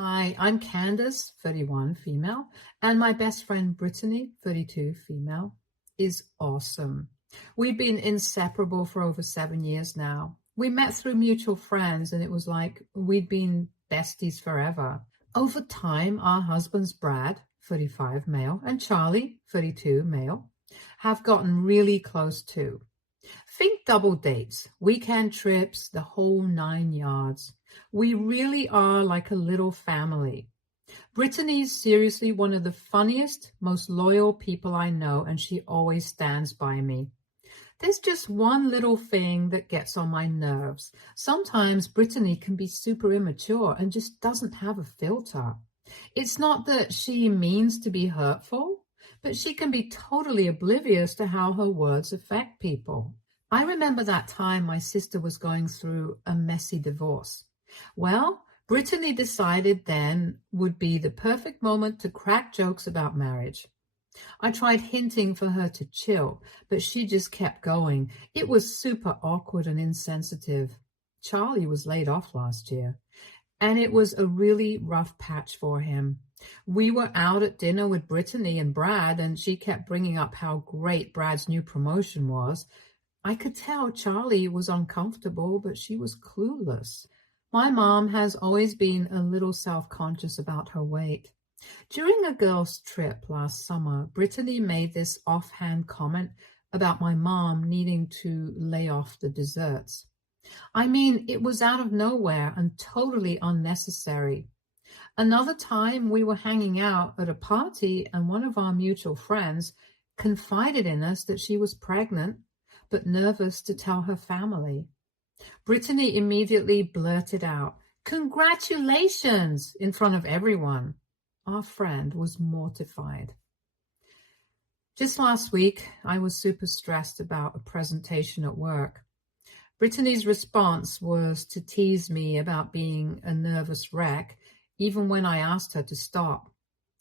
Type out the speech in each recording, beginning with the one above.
Hi, I'm Candace, 31, female, and my best friend Brittany, 32, female, is awesome. We've been inseparable for over 7 years now. We met through mutual friends, and it was like we'd been besties forever. Over time, our husbands, Brad, 35, male, and Charlie, 32, male, have gotten really close too. Think double dates, weekend trips, the whole 9 yards. We really are like a little family. Brittany's seriously one of the funniest, most loyal people I know, and she always stands by me. There's just one little thing that gets on my nerves. Sometimes Brittany can be super immature and just doesn't have a filter. It's not that she means to be hurtful, but she can be totally oblivious to how her words affect people. I remember that time my sister was going through a messy divorce. Well, Brittany decided then would be the perfect moment to crack jokes about marriage. I tried hinting for her to chill, but she just kept going. It was super awkward and insensitive. Charlie was laid off last year, and it was a really rough patch for him. We were out at dinner with Brittany and Brad, and she kept bringing up how great Brad's new promotion was. I could tell Charlie was uncomfortable, but she was clueless. My mom has always been a little self-conscious about her weight. During a girls' trip last summer, Brittany made this offhand comment about my mom needing to lay off the desserts. I mean, it was out of nowhere and totally unnecessary. Another time we were hanging out at a party and one of our mutual friends confided in us that she was pregnant but nervous to tell her family. Brittany immediately blurted out, "Congratulations!" in front of everyone. Our friend was mortified. Just last week, I was super stressed about a presentation at work. Brittany's response was to tease me about being a nervous wreck, even when I asked her to stop.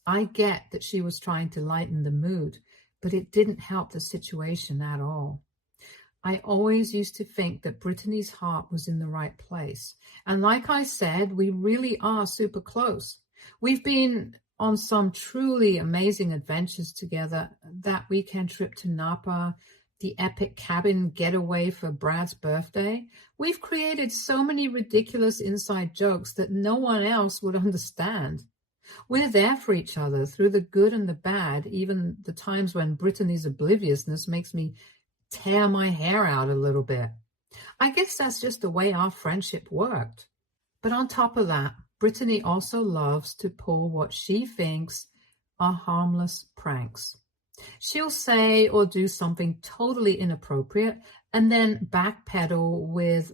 I get that she was trying to lighten the mood, but it didn't help the situation at all. I always used to think that Brittany's heart was in the right place. And like I said, we really are super close. We've been on some truly amazing adventures together. That weekend trip to Napa, the epic cabin getaway for Brad's birthday. We've created so many ridiculous inside jokes that no one else would understand. We're there for each other through the good and the bad, even the times when Brittany's obliviousness makes me tear my hair out a little bit. I guess that's just the way our friendship worked. But on top of that, Brittany also loves to pull what she thinks are harmless pranks. She'll say or do something totally inappropriate and then backpedal with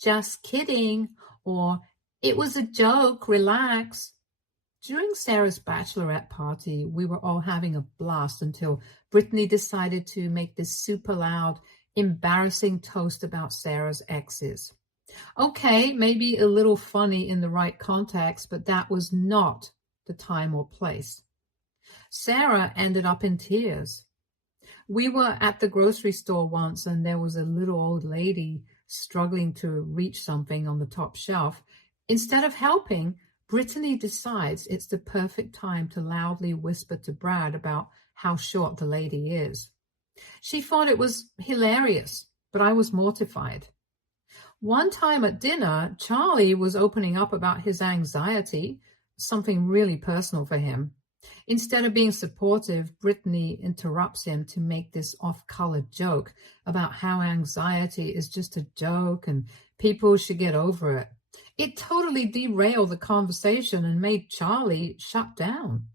just kidding, or it was a joke, relax. During Sarah's bachelorette party, we were all having a blast until Brittany decided to make this super loud, embarrassing toast about Sarah's exes. Okay, maybe a little funny in the right context, but that was not the time or place. Sarah ended up in tears. We were at the grocery store once, and there was a little old lady struggling to reach something on the top shelf. Instead of helping, Brittany decides it's the perfect time to loudly whisper to Brad about how short the lady is. She thought it was hilarious, but I was mortified. One time at dinner, Charlie was opening up about his anxiety, something really personal for him. Instead of being supportive, Brittany interrupts him to make this off-color joke about how anxiety is just a joke and people should get over it. It totally derailed the conversation and made Charlie shut down.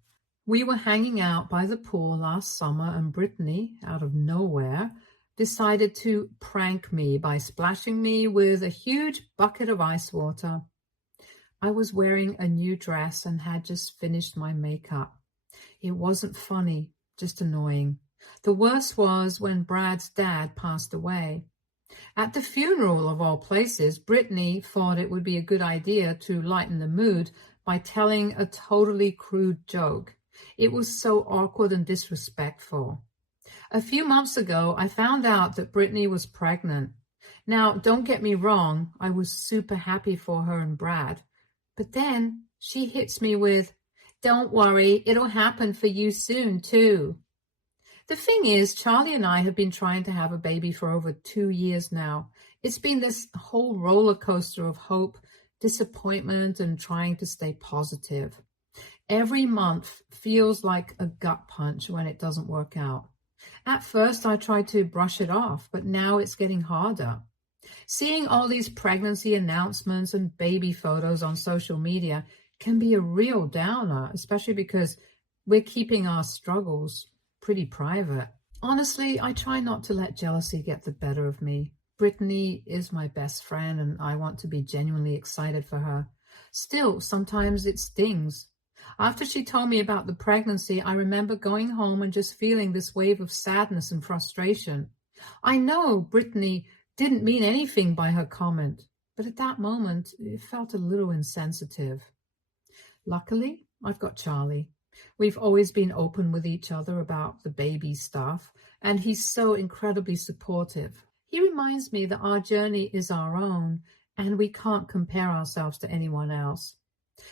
We were hanging out by the pool last summer, and Brittany, out of nowhere, decided to prank me by splashing me with a huge bucket of ice water. I was wearing a new dress and had just finished my makeup. It wasn't funny, just annoying. The worst was when Brad's dad passed away. At the funeral, of all places, Brittany thought it would be a good idea to lighten the mood by telling a totally crude joke. It was so awkward and disrespectful. A few months ago, I found out that Brittany was pregnant. Now, don't get me wrong, I was super happy for her and Brad. But then she hits me with, "Don't worry, it'll happen for you soon, too." The thing is, Charlie and I have been trying to have a baby for over 2 years now. It's been this whole roller coaster of hope, disappointment, and trying to stay positive. Every month feels like a gut punch when it doesn't work out. At first, I tried to brush it off, but now it's getting harder. Seeing all these pregnancy announcements and baby photos on social media can be a real downer, especially because we're keeping our struggles pretty private. Honestly, I try not to let jealousy get the better of me. Brittany is my best friend and I want to be genuinely excited for her. Still, sometimes it stings. After she told me about the pregnancy, I remember going home and just feeling this wave of sadness and frustration. I know Brittany didn't mean anything by her comment, but at that moment, it felt a little insensitive. Luckily, I've got Charlie. We've always been open with each other about the baby stuff, and he's so incredibly supportive. He reminds me that our journey is our own, and we can't compare ourselves to anyone else.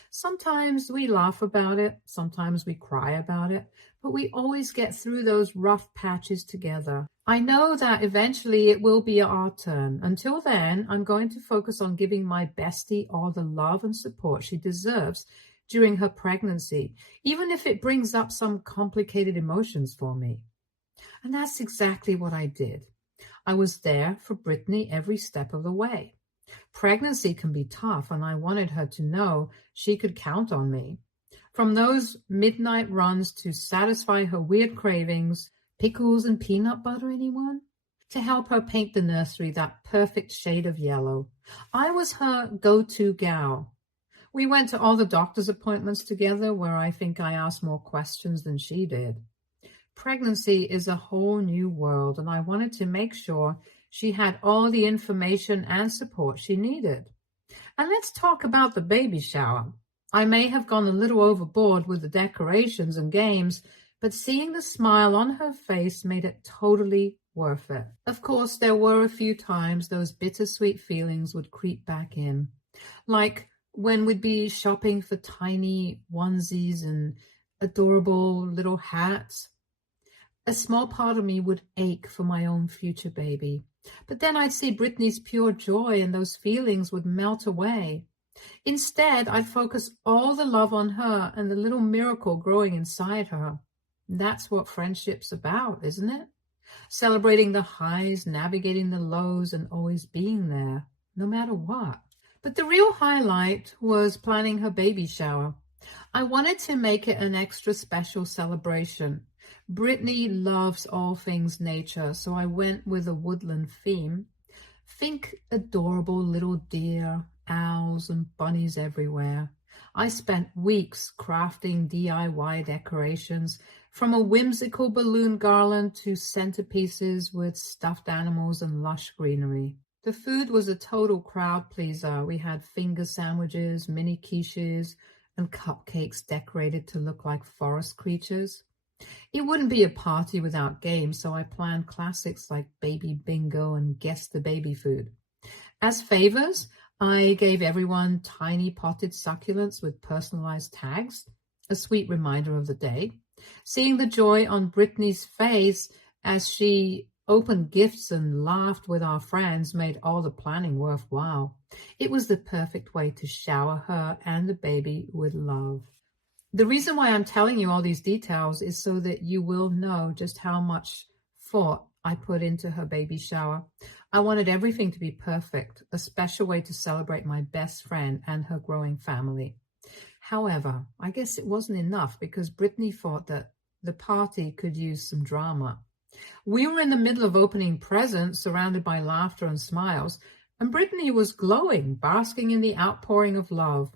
Sometimes we laugh about it, sometimes we cry about it, but we always get through those rough patches together. I know that eventually it will be our turn. Until then, I'm going to focus on giving my bestie all the love and support she deserves during her pregnancy, even if it brings up some complicated emotions for me. And that's exactly what I did. I was there for Brittany every step of the way. Pregnancy can be tough, and I wanted her to know she could count on me. From those midnight runs to satisfy her weird cravings, pickles and peanut butter, anyone? To help her paint the nursery that perfect shade of yellow. I was her go-to gal. We went to all the doctor's appointments together where I think I asked more questions than she did. Pregnancy is a whole new world, and I wanted to make sure she had all the information and support she needed. And let's talk about the baby shower. I may have gone a little overboard with the decorations and games, but seeing the smile on her face made it totally worth it. Of course, there were a few times those bittersweet feelings would creep back in, like when we'd be shopping for tiny onesies and adorable little hats. A small part of me would ache for my own future baby. But then I'd see Brittany's pure joy and those feelings would melt away. Instead, I'd focus all the love on her and the little miracle growing inside her. That's what friendship's about, isn't it? Celebrating the highs, navigating the lows, and always being there, no matter what. But the real highlight was planning her baby shower. I wanted to make it an extra special celebration. Brittany loves all things nature, so I went with a woodland theme. Think adorable little deer, owls, and bunnies everywhere. I spent weeks crafting DIY decorations, from a whimsical balloon garland to centerpieces with stuffed animals and lush greenery. The food was a total crowd pleaser. We had finger sandwiches, mini quiches, and cupcakes decorated to look like forest creatures. It wouldn't be a party without games, so I planned classics like Baby Bingo and Guess the Baby Food. As favors, I gave everyone tiny potted succulents with personalized tags, a sweet reminder of the day. Seeing the joy on Brittany's face as she opened gifts and laughed with our friends made all the planning worthwhile. It was the perfect way to shower her and the baby with love. The reason why I'm telling you all these details is so that you will know just how much thought I put into her baby shower. I wanted everything to be perfect, a special way to celebrate my best friend and her growing family. However, I guess it wasn't enough because Brittany thought that the party could use some drama. We were in the middle of opening presents, surrounded by laughter and smiles, and Brittany was glowing, basking in the outpouring of love.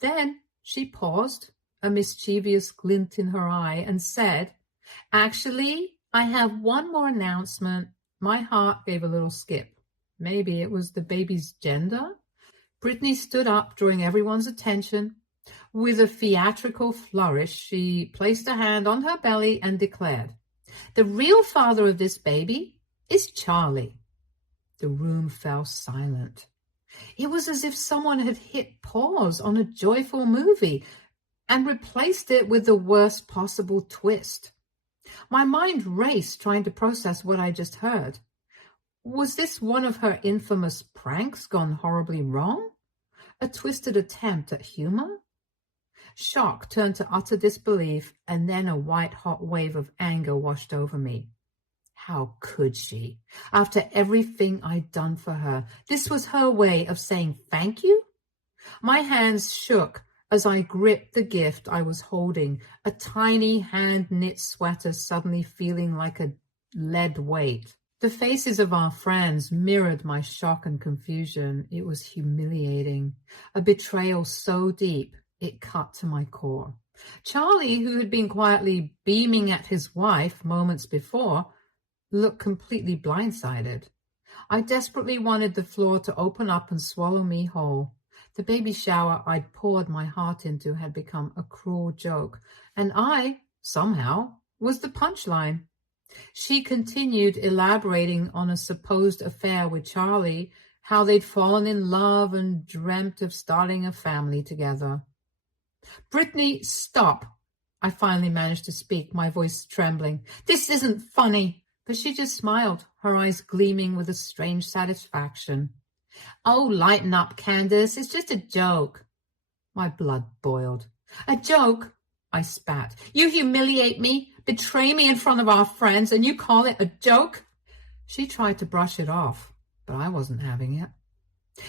Then she paused, a mischievous glint in her eye, and said, "Actually, I have one more announcement." My heart gave a little skip. Maybe it was the baby's gender? Brittany stood up, drawing everyone's attention. With a theatrical flourish, she placed a hand on her belly and declared, "The real father of this baby is Charlie." The room fell silent. It was as if someone had hit pause on a joyful movie and replaced it with the worst possible twist. My mind raced trying to process what I just heard. Was this one of her infamous pranks gone horribly wrong? A twisted attempt at humor? Shock turned to utter disbelief, and then a white-hot wave of anger washed over me. How could she? After everything I'd done for her, this was her way of saying thank you? My hands shook as I gripped the gift I was holding, a tiny hand-knit sweater suddenly feeling like a lead weight. The faces of our friends mirrored my shock and confusion. It was humiliating, a betrayal so deep it cut to my core. Charlie, who had been quietly beaming at his wife moments before, looked completely blindsided. I desperately wanted the floor to open up and swallow me whole. The baby shower I'd poured my heart into had become a cruel joke, and I, somehow, was the punchline. She continued elaborating on a supposed affair with Charlie, how they'd fallen in love and dreamt of starting a family together. Brittany, stop! I finally managed to speak, my voice trembling. This isn't funny. But she just smiled, her eyes gleaming with a strange satisfaction. Oh, lighten up, Candace. It's just a joke. My blood boiled. A joke? I spat. You humiliate me, betray me in front of our friends, and you call it a joke? She tried to brush it off, but I wasn't having it.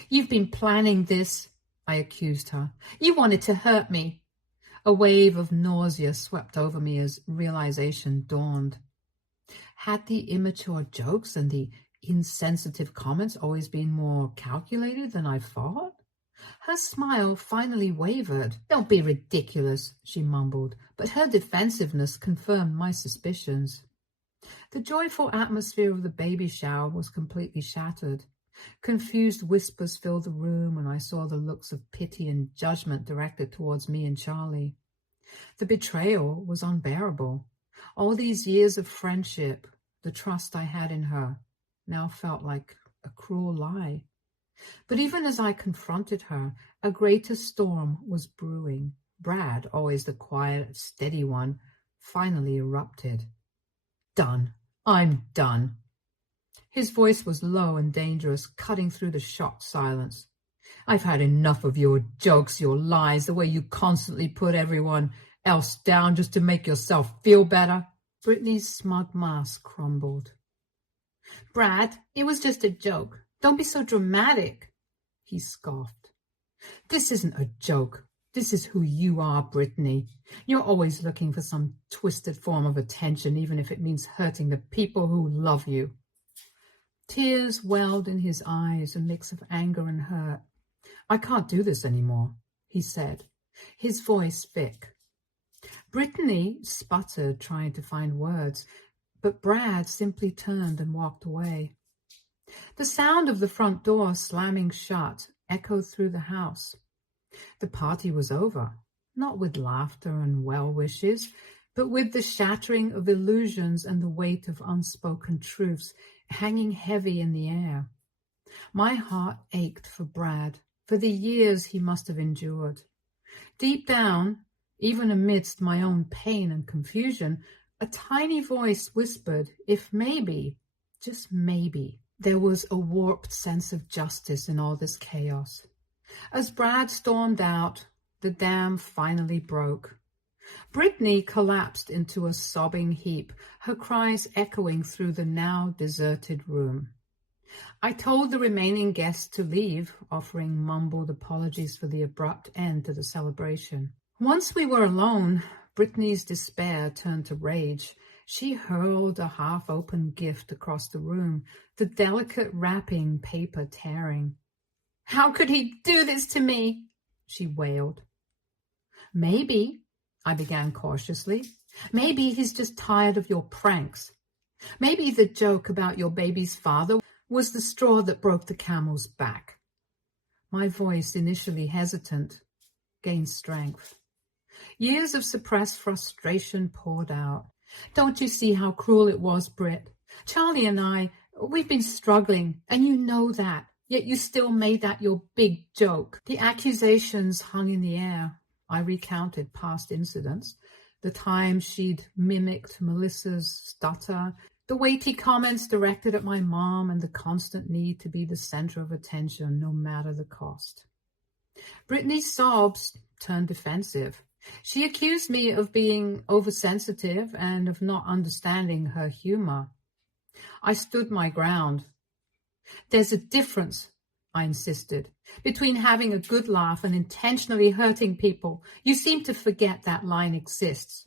You've been planning this, I accused her. You wanted to hurt me. A wave of nausea swept over me as realization dawned. Had the immature jokes and the insensitive comments always been more calculated than I thought? Her smile finally wavered. Don't be ridiculous, she mumbled, but her defensiveness confirmed my suspicions. The joyful atmosphere of the baby shower was completely shattered. Confused whispers filled the room, and I saw the looks of pity and judgment directed towards me and Charlie. The betrayal was unbearable. All these years of friendship, the trust I had in her, now felt like a cruel lie. But even as I confronted her, a greater storm was brewing. Brad, always the quiet, steady one, finally erupted. Done. I'm done. His voice was low and dangerous, cutting through the shocked silence. I've had enough of your jokes, your lies, the way you constantly put everyone else down just to make yourself feel better. Brittany's smug mask crumbled. Brad, it was just a joke. Don't be so dramatic, he scoffed. This isn't a joke. This is who you are, Brittany. You're always looking for some twisted form of attention, even if it means hurting the people who love you. Tears welled in his eyes, a mix of anger and hurt. I can't do this anymore, he said, his voice thick. Brittany sputtered, trying to find words, but Brad simply turned and walked away. The sound of the front door slamming shut echoed through the house. The party was over, not with laughter and well wishes, but with the shattering of illusions and the weight of unspoken truths hanging heavy in the air. My heart ached for Brad, for the years he must have endured. Deep down, even amidst my own pain and confusion, a tiny voice whispered, if maybe, just maybe, there was a warped sense of justice in all this chaos. As Brad stormed out, the dam finally broke. Brittany collapsed into a sobbing heap, her cries echoing through the now deserted room. I told the remaining guests to leave, offering mumbled apologies for the abrupt end to the celebration. Once we were alone, Brittany's despair turned to rage. She hurled a half-open gift across the room, the delicate wrapping paper tearing. How could he do this to me? She wailed. Maybe, I began cautiously, maybe he's just tired of your pranks. Maybe the joke about your baby's father was the straw that broke the camel's back. My voice, initially hesitant, gained strength. Years of suppressed frustration poured out. Don't you see how cruel it was, Britt? Charlie and I, we've been struggling, and you know that. Yet you still made that your big joke. The accusations hung in the air. I recounted past incidents, the time she'd mimicked Melissa's stutter, the weighty comments directed at my mom, and the constant need to be the center of attention no matter the cost. Brittany's sobs turned defensive. She accused me of being oversensitive and of not understanding her humor. I stood my ground. There's a difference, I insisted, between having a good laugh and intentionally hurting people. You seem to forget that line exists.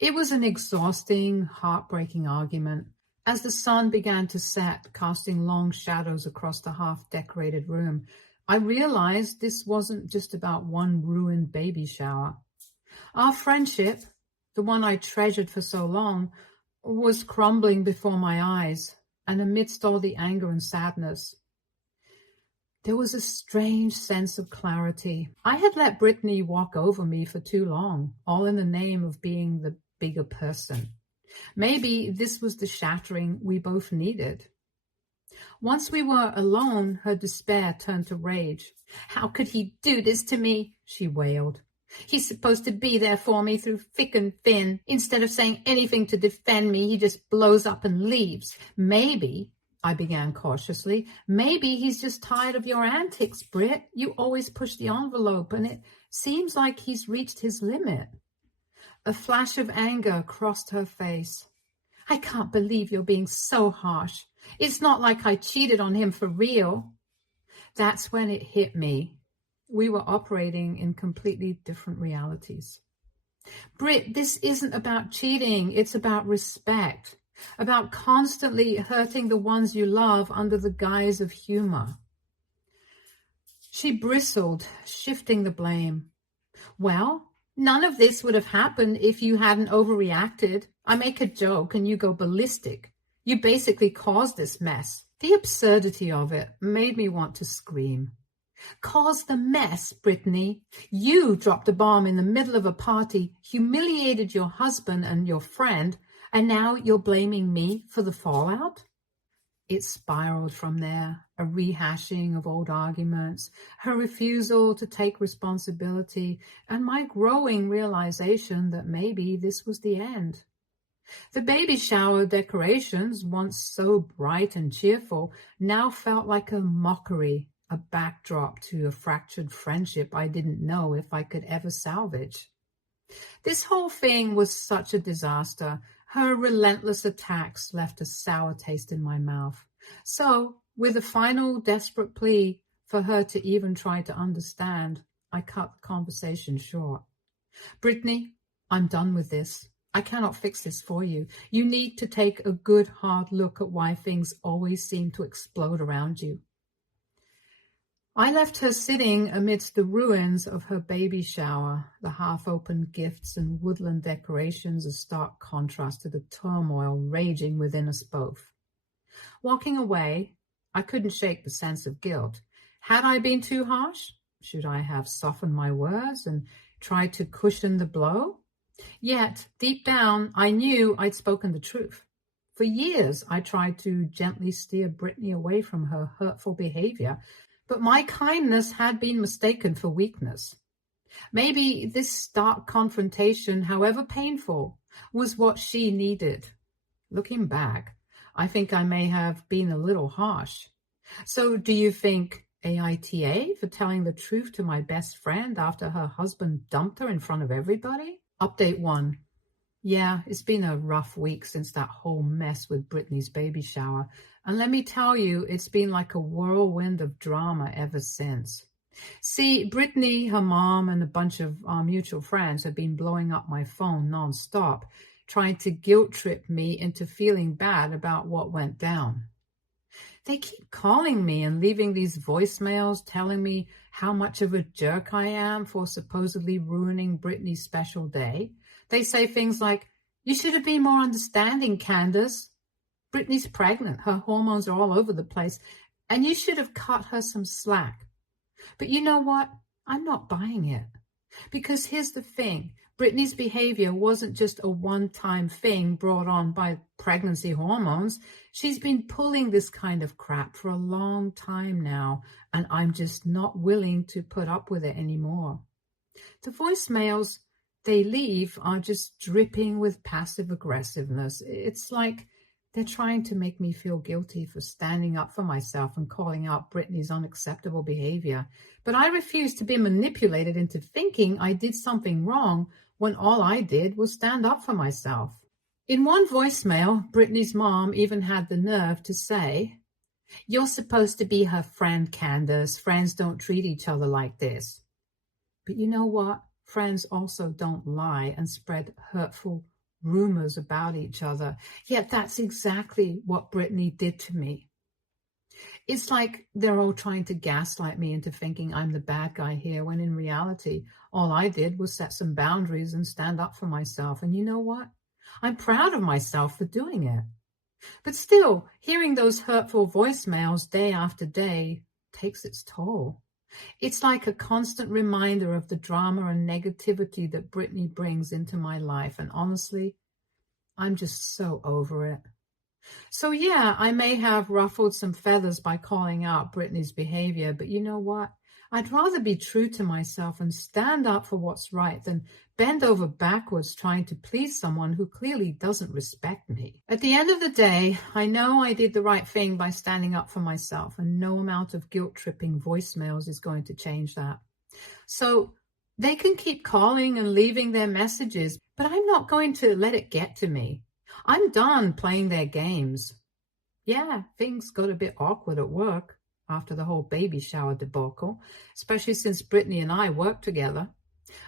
It was an exhausting, heartbreaking argument. As the sun began to set, casting long shadows across the half-decorated room, I realized this wasn't just about one ruined baby shower. Our friendship, the one I treasured for so long, was crumbling before my eyes, and amidst all the anger and sadness, there was a strange sense of clarity. I had let Brittany walk over me for too long, all in the name of being the bigger person. Maybe this was the shattering we both needed. Once we were alone, her despair turned to rage. How could he do this to me? She wailed. He's supposed to be there for me through thick and thin. Instead of saying anything to defend me, he just blows up and leaves. Maybe, I began cautiously, maybe he's just tired of your antics, Britt. You always push the envelope, and it seems like he's reached his limit. A flash of anger crossed her face. I can't believe you're being so harsh. It's not like I cheated on him for real. That's when it hit me. We were operating in completely different realities. Britt, this isn't about cheating. It's about respect, about constantly hurting the ones you love under the guise of humor. She bristled, shifting the blame. Well, none of this would have happened if you hadn't overreacted. I make a joke and you go ballistic. You basically caused this mess. The absurdity of it made me want to scream. Caused the mess, Brittany. You dropped a bomb in the middle of a party, humiliated your husband and your friend, and now you're blaming me for the fallout? It spiraled from there, a rehashing of old arguments, her refusal to take responsibility, and my growing realization that maybe this was the end. The baby shower decorations, once so bright and cheerful, now felt like a mockery, a backdrop to a fractured friendship I didn't know if I could ever salvage. This whole thing was such a disaster. Her relentless attacks left a sour taste in my mouth. So, with a final desperate plea for her to even try to understand, I cut the conversation short. Brittany, I'm done with this. I cannot fix this for you. You need to take a good hard look at why things always seem to explode around you. I left her sitting amidst the ruins of her baby shower, the half-opened gifts and woodland decorations, a stark contrast to the turmoil raging within us both. Walking away, I couldn't shake the sense of guilt. Had I been too harsh? Should I have softened my words and tried to cushion the blow? Yet, deep down, I knew I'd spoken the truth. For years, I tried to gently steer Brittany away from her hurtful behavior, but my kindness had been mistaken for weakness. Maybe this stark confrontation, however painful, was what she needed. Looking back, I think I may have been a little harsh. So do you think AITA for telling the truth to my best friend after her husband dumped her in front of everybody? Update 1. Yeah, it's been a rough week since that whole mess with Brittany's baby shower. And let me tell you, it's been like a whirlwind of drama ever since. See, Brittany, her mom, and a bunch of our mutual friends have been blowing up my phone nonstop, trying to guilt trip me into feeling bad about what went down. They keep calling me and leaving these voicemails telling me how much of a jerk I am for supposedly ruining Brittany's special day. They say things like, you should have been more understanding, Candace. Brittany's pregnant, her hormones are all over the place, and you should have cut her some slack. But you know what? I'm not buying it. Because here's the thing, Brittany's behavior wasn't just a one-time thing brought on by pregnancy hormones. She's been pulling this kind of crap for a long time now, and I'm just not willing to put up with it anymore. The voicemails they leave are just dripping with passive aggressiveness. It's like they're trying to make me feel guilty for standing up for myself and calling out Brittany's unacceptable behavior. But I refuse to be manipulated into thinking I did something wrong when all I did was stand up for myself. In one voicemail, Brittany's mom even had the nerve to say, "You're supposed to be her friend, Candace. Friends don't treat each other like this." But you know what? Friends also don't lie and spread hurtful rumors about each other. Yet that's exactly what Brittany did to me. It's like they're all trying to gaslight me into thinking I'm the bad guy here, when in reality, all I did was set some boundaries and stand up for myself. And you know what? I'm proud of myself for doing it. But still, hearing those hurtful voicemails day after day takes its toll. It's like a constant reminder of the drama and negativity that Brittany brings into my life. And honestly, I'm just so over it. So yeah, I may have ruffled some feathers by calling out Brittany's behavior, but you know what? I'd rather be true to myself and stand up for what's right than bend over backwards trying to please someone who clearly doesn't respect me. At the end of the day, I know I did the right thing by standing up for myself, and no amount of guilt-tripping voicemails is going to change that. So they can keep calling and leaving their messages, but I'm not going to let it get to me. I'm done playing their games. Yeah, things got a bit awkward at work after the whole baby shower debacle, especially since Brittany and I worked together.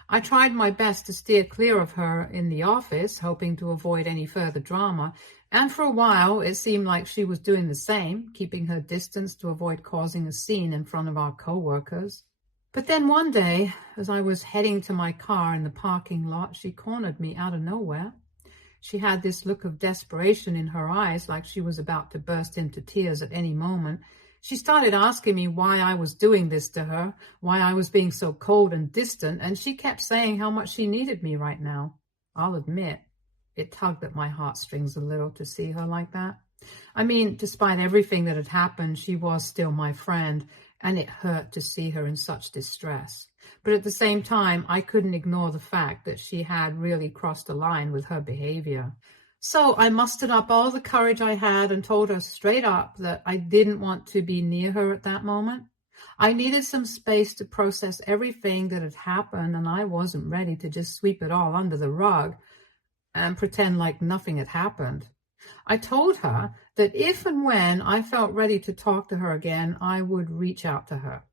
I tried my best to steer clear of her in the office, hoping to avoid any further drama, and for a while it seemed like she was doing the same, keeping her distance to avoid causing a scene in front of our co-workers. But then one day, as I was heading to my car in the parking lot, she cornered me out of nowhere. She had this look of desperation in her eyes, like she was about to burst into tears at any moment. She started asking me why I was doing this to her, why I was being so cold and distant, and she kept saying how much she needed me right now. I'll admit, it tugged at my heartstrings a little to see her like that. I mean, despite everything that had happened, she was still my friend, and it hurt to see her in such distress. But at the same time, I couldn't ignore the fact that she had really crossed a line with her behavior. So I mustered up all the courage I had and told her straight up that I didn't want to be near her at that moment. I needed some space to process everything that had happened, and I wasn't ready to just sweep it all under the rug and pretend like nothing had happened. I told her that if and when I felt ready to talk to her again, I would reach out to her.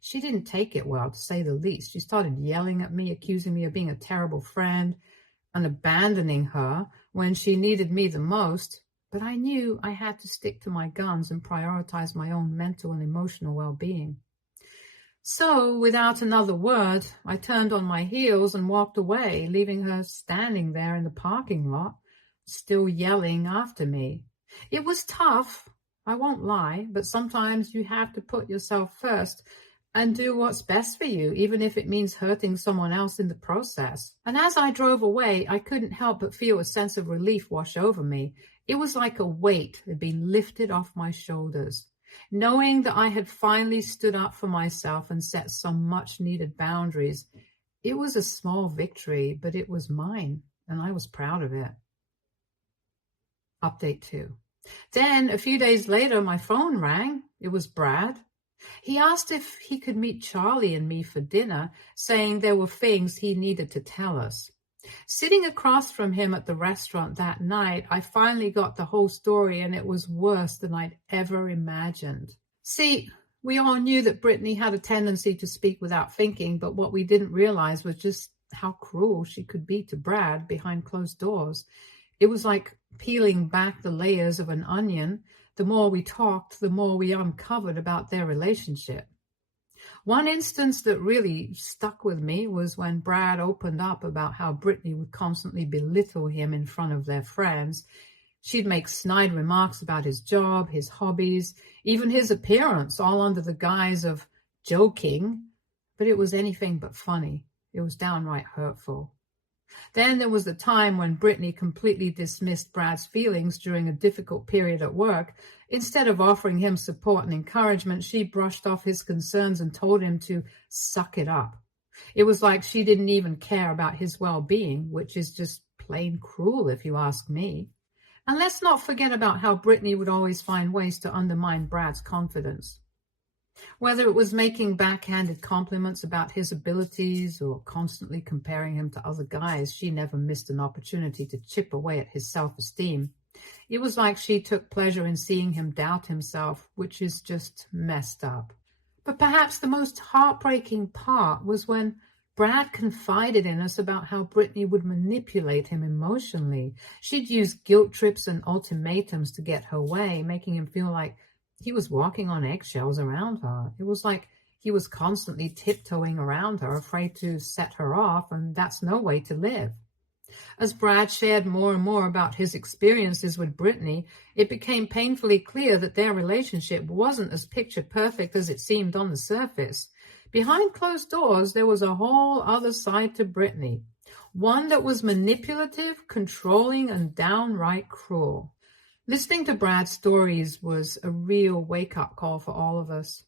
She didn't take it well, to say the least. She started yelling at me, accusing me of being a terrible friend and abandoning her when she needed me the most. But I knew I had to stick to my guns and prioritize my own mental and emotional well-being. So, without another word, I turned on my heels and walked away, leaving her standing there in the parking lot, still yelling after me. It was tough, I won't lie, but sometimes you have to put yourself first and do what's best for you, even if it means hurting someone else in the process. And as I drove away, I couldn't help but feel a sense of relief wash over me. It was like a weight had been lifted off my shoulders. Knowing that I had finally stood up for myself and set some much-needed boundaries, it was a small victory, but it was mine, and I was proud of it. Update 2. Then, a few days later, my phone rang. It was Brad. He asked if he could meet Charlie and me for dinner, saying there were things he needed to tell us. Sitting across from him at the restaurant that night, I finally got the whole story, and it was worse than I'd ever imagined. See, we all knew that Brittany had a tendency to speak without thinking, but what we didn't realize was just how cruel she could be to Brad behind closed doors. It was like peeling back the layers of an onion. The more we talked, the more we uncovered about their relationship. One instance that really stuck with me was when Brad opened up about how Brittany would constantly belittle him in front of their friends. She'd make snide remarks about his job, his hobbies, even his appearance, all under the guise of joking. But it was anything but funny. It was downright hurtful. Then there was the time when Brittany completely dismissed Brad's feelings during a difficult period at work. Instead of offering him support and encouragement, she brushed off his concerns and told him to suck it up. It was like she didn't even care about his well-being, which is just plain cruel if you ask me. And let's not forget about how Brittany would always find ways to undermine Brad's confidence. Whether it was making backhanded compliments about his abilities or constantly comparing him to other guys, she never missed an opportunity to chip away at his self-esteem. It was like she took pleasure in seeing him doubt himself, which is just messed up. But perhaps the most heartbreaking part was when Brad confided in us about how Brittany would manipulate him emotionally. She'd use guilt trips and ultimatums to get her way, making him feel like he was walking on eggshells around her. It was like he was constantly tiptoeing around her, afraid to set her off, and that's no way to live. As Brad shared more and more about his experiences with Brittany, it became painfully clear that their relationship wasn't as picture perfect as it seemed on the surface. Behind closed doors, there was a whole other side to Brittany, one that was manipulative, controlling, and downright cruel. Listening to Brad's stories was a real wake-up call for all of us.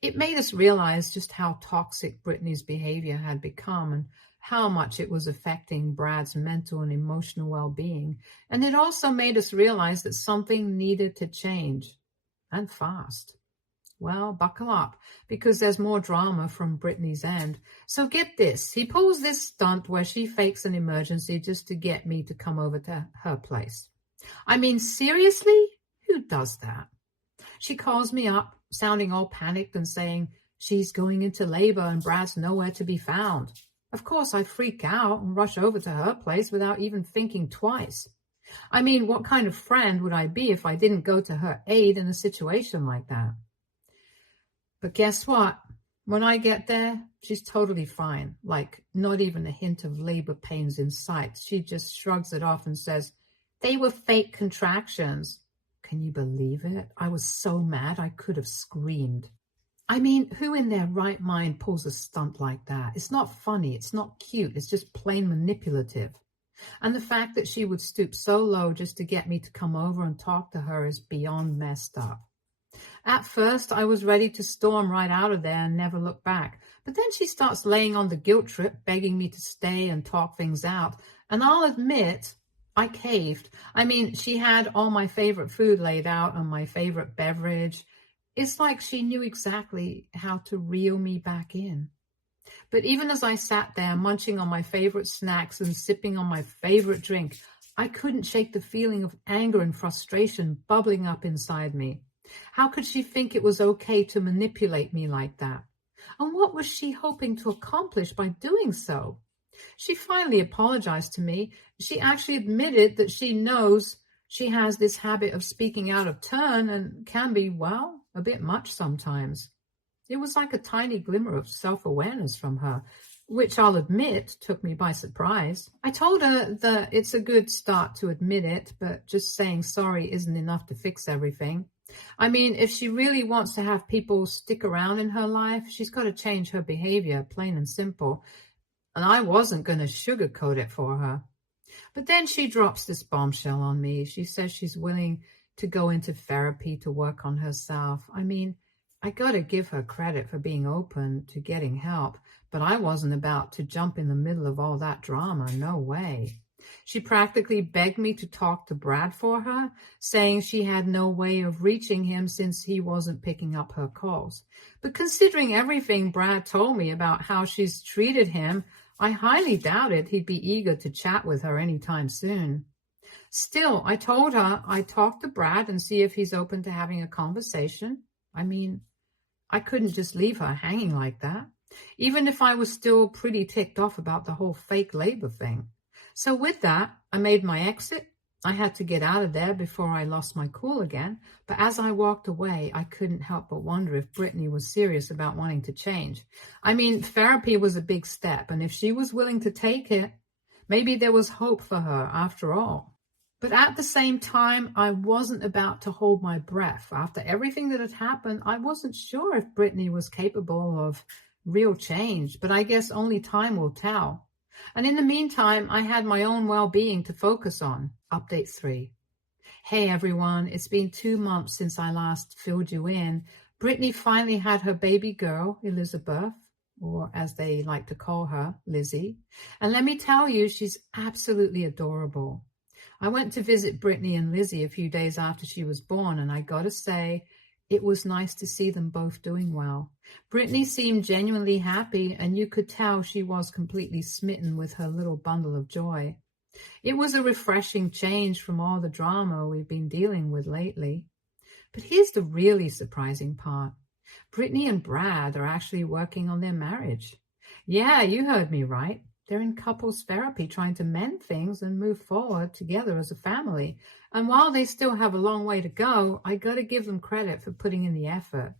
It made us realize just how toxic Brittany's behavior had become and how much it was affecting Brad's mental and emotional well-being. And it also made us realize that something needed to change, and fast. Well, buckle up, because there's more drama from Brittany's end. So get this, he pulls this stunt where she fakes an emergency just to get me to come over to her place. I mean, seriously? Who does that? She calls me up, sounding all panicked and saying she's going into labor and Brad's nowhere to be found. Of course, I freak out and rush over to her place without even thinking twice. I mean, what kind of friend would I be if I didn't go to her aid in a situation like that? But guess what? When I get there, she's totally fine, like not even a hint of labor pains in sight. She just shrugs it off and says, "They were fake contractions." Can you believe it? I was so mad I could have screamed. I mean, who in their right mind pulls a stunt like that? It's not funny, it's not cute, it's just plain manipulative. And the fact that she would stoop so low just to get me to come over and talk to her is beyond messed up. At first, I was ready to storm right out of there and never look back. But then she starts laying on the guilt trip, begging me to stay and talk things out. And I'll admit, I caved. I mean, she had all my favorite food laid out and my favorite beverage. It's like she knew exactly how to reel me back in. But even as I sat there munching on my favorite snacks and sipping on my favorite drink, I couldn't shake the feeling of anger and frustration bubbling up inside me. How could she think it was okay to manipulate me like that? And what was she hoping to accomplish by doing so? She finally apologized to me. She actually admitted that she knows she has this habit of speaking out of turn and can be, well, a bit much sometimes. It was like a tiny glimmer of self-awareness from her, which I'll admit took me by surprise. I told her that it's a good start to admit it, but just saying sorry isn't enough to fix everything. I mean, if she really wants to have people stick around in her life, she's got to change her behavior, plain and simple. And I wasn't going to sugarcoat it for her. But then she drops this bombshell on me. She says she's willing to go into therapy to work on herself. I mean, I got to give her credit for being open to getting help, but I wasn't about to jump in the middle of all that drama. No way. She practically begged me to talk to Brad for her, saying she had no way of reaching him since he wasn't picking up her calls. But considering everything Brad told me about how she's treated him, I highly doubted he'd be eager to chat with her anytime soon. Still, I told her I'd talk to Brad and see if he's open to having a conversation. I mean, I couldn't just leave her hanging like that, even if I was still pretty ticked off about the whole fake labor thing. So with that, I made my exit. I had to get out of there before I lost my cool again. But as I walked away, I couldn't help but wonder if Brittany was serious about wanting to change. I mean, therapy was a big step, and if she was willing to take it, maybe there was hope for her after all. But at the same time, I wasn't about to hold my breath. After everything that had happened, I wasn't sure if Brittany was capable of real change, but I guess only time will tell. And in the meantime, I had my own well-being to focus on. Update 3. Hey everyone, it's been 2 months since I last filled you in. Brittany finally had her baby girl, Elizabeth, or as they like to call her, Lizzie. And let me tell you, she's absolutely adorable. I went to visit Brittany and Lizzie a few days after she was born, and I gotta say, it was nice to see them both doing well. Brittany seemed genuinely happy, and you could tell she was completely smitten with her little bundle of joy. It was a refreshing change from all the drama we've been dealing with lately. But here's the really surprising part. Brittany and Brad are actually working on their marriage. Yeah, you heard me right. They're in couples therapy trying to mend things and move forward together as a family. And while they still have a long way to go, I gotta give them credit for putting in the effort.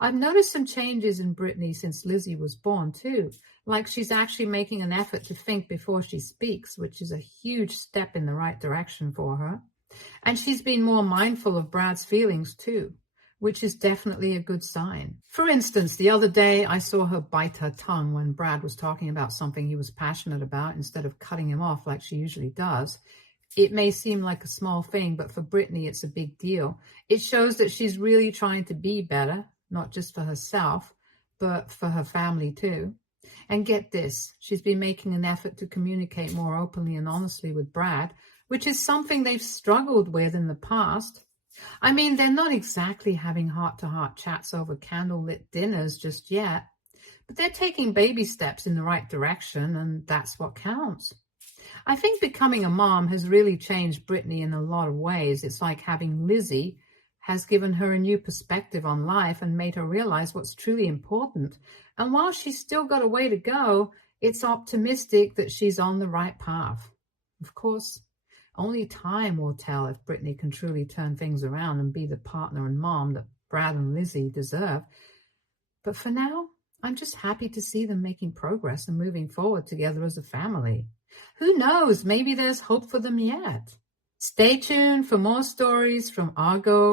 I've noticed some changes in Brittany since Lizzie was born too, like she's actually making an effort to think before she speaks, which is a huge step in the right direction for her. And she's been more mindful of Brad's feelings too, which is definitely a good sign. For instance, the other day I saw her bite her tongue when Brad was talking about something he was passionate about instead of cutting him off like she usually does. It may seem like a small thing, but for Brittany it's a big deal. It shows that she's really trying to be better, not just for herself, but for her family too. And get this, she's been making an effort to communicate more openly and honestly with Brad, which is something they've struggled with in the past. I mean, they're not exactly having heart-to-heart chats over candlelit dinners just yet, but they're taking baby steps in the right direction, and that's what counts. I think becoming a mom has really changed Brittany in a lot of ways. It's like having Lizzie has given her a new perspective on life and made her realize what's truly important. And while she's still got a way to go, it's optimistic that she's on the right path. Of course, only time will tell if Brittany can truly turn things around and be the partner and mom that Brad and Lizzie deserve. But for now, I'm just happy to see them making progress and moving forward together as a family. Who knows, maybe there's hope for them yet. Stay tuned for more stories from Argo